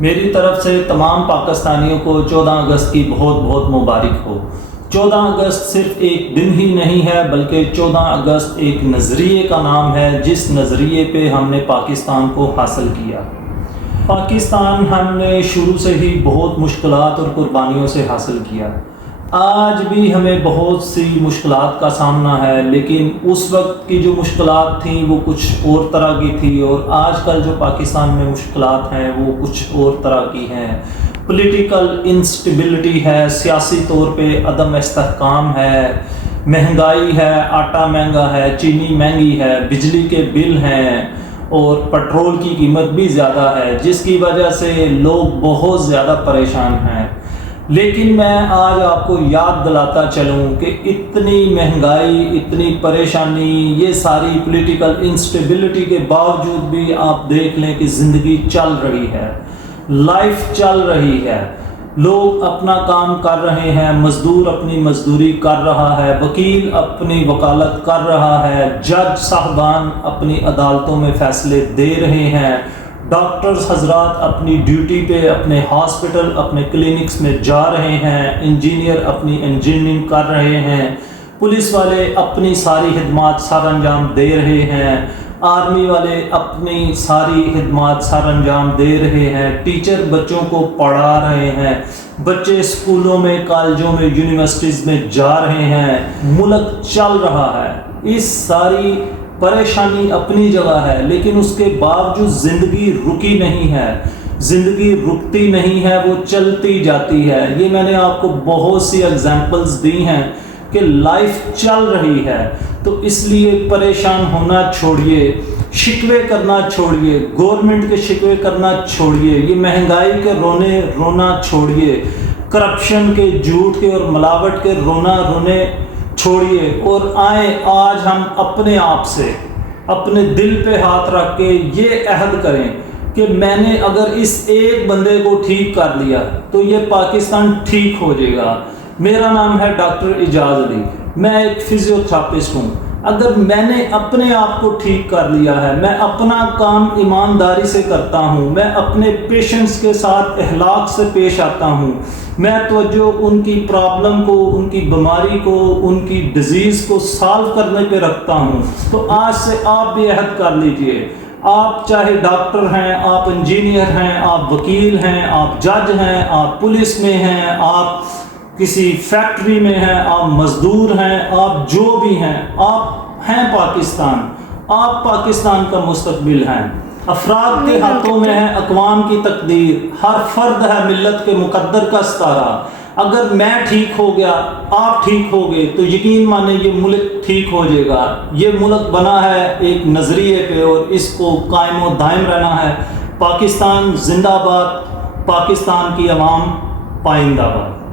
میری طرف سے تمام پاکستانیوں کو 14 اگست کی بہت بہت مبارک ہو۔ 14 اگست صرف ایک دن ہی نہیں ہے بلکہ 14 اگست ایک نظریے کا نام ہے جس نظریے پہ ہم نے پاکستان کو حاصل کیا۔ پاکستان ہم نے شروع سے ہی بہت مشکلات اور قربانیوں سے حاصل کیا۔ آج بھی ہمیں بہت سی مشکلات کا سامنا ہے، لیکن اس وقت کی جو مشکلات تھیں وہ کچھ اور طرح کی تھی، اور آج کل جو پاکستان میں مشکلات ہیں وہ کچھ اور طرح کی ہیں۔ پولیٹیکل انسٹیبلٹی ہے، سیاسی طور پہ عدم استحکام ہے، مہنگائی ہے، آٹا مہنگا ہے، چینی مہنگی ہے، بجلی کے بل ہیں اور پٹرول کی قیمت بھی زیادہ ہے، جس کی وجہ سے لوگ بہت زیادہ پریشان ہیں۔ لیکن میں آج آپ کو یاد دلاتا چلوں کہ اتنی مہنگائی، اتنی پریشانی، یہ ساری پولیٹیکل انسٹیبلٹی کے باوجود بھی آپ دیکھ لیں کہ زندگی چل رہی ہے، لائف چل رہی ہے، لوگ اپنا کام کر رہے ہیں، مزدور اپنی مزدوری کر رہا ہے، وکیل اپنی وکالت کر رہا ہے، جج صاحبان اپنی عدالتوں میں فیصلے دے رہے ہیں، ڈاکٹرز حضرات اپنی ڈیوٹی پہ اپنے ہاسپٹل، اپنے کلینکس میں جا رہے ہیں، انجینئر اپنی انجینئرنگ کر رہے ہیں، پولیس والے اپنی ساری خدمات سر انجام دے رہے ہیں، آرمی والے اپنی ساری خدمات سر انجام دے رہے ہیں، ٹیچر بچوں کو پڑھا رہے ہیں، بچے اسکولوں میں، کالجوں میں، یونیورسٹیز میں جا رہے ہیں، ملک چل رہا ہے۔ اس ساری پریشانی اپنی جگہ ہے، لیکن اس کے باوجود زندگی رکی نہیں ہے، زندگی رکتی نہیں ہے، وہ چلتی جاتی ہے۔ یہ میں نے آپ کو بہت سی ایگزامپلز دی ہیں کہ لائف چل رہی ہے، تو اس لیے پریشان ہونا چھوڑیے، شکوے کرنا چھوڑیے، گورنمنٹ کے شکوے کرنا چھوڑیے، یہ مہنگائی کے رونا چھوڑیے، کرپشن کے، جھوٹ کے اور ملاوٹ کے رونے چھوڑیے، اور آئیں آج ہم اپنے آپ سے اپنے دل پہ ہاتھ رکھ کے یہ عہد کریں کہ میں نے اگر اس ایک بندے کو ٹھیک کر لیا تو یہ پاکستان ٹھیک ہو جائے گا۔ میرا نام ہے ڈاکٹر اعجاز علی، میں ایک فزیوتھراپسٹ ہوں۔ اگر میں نے اپنے آپ کو ٹھیک کر لیا ہے، میں اپنا کام ایمانداری سے کرتا ہوں، میں اپنے پیشنٹس کے ساتھ اخلاق سے پیش آتا ہوں، میں توجہ ان کی پرابلم کو، ان کی بیماری کو، ان کی ڈیزیز کو سالو کرنے پہ رکھتا ہوں، تو آج سے آپ بھی عہد کر لیجئے۔ آپ چاہے ڈاکٹر ہیں، آپ انجینئر ہیں، آپ وکیل ہیں، آپ جج ہیں، آپ پولیس میں ہیں، آپ کسی فیکٹری میں ہیں، آپ مزدور ہیں، آپ جو بھی ہیں، آپ ہیں پاکستان، آپ پاکستان کا مستقبل ہیں۔ افراد کے ہاتھوں میں ہے اقوام کی تقدیر، ہر فرد ہے ملت کے مقدر کا ستارہ۔ اگر میں ٹھیک ہو گیا، آپ ٹھیک ہو گئے تو یقین مانیں یہ ملک ٹھیک ہو جائے گا۔ یہ ملک بنا ہے ایک نظریے پہ اور اس کو قائم و دائم رہنا ہے۔ پاکستان زندہ باد، پاکستان کی عوام پائندہ باد۔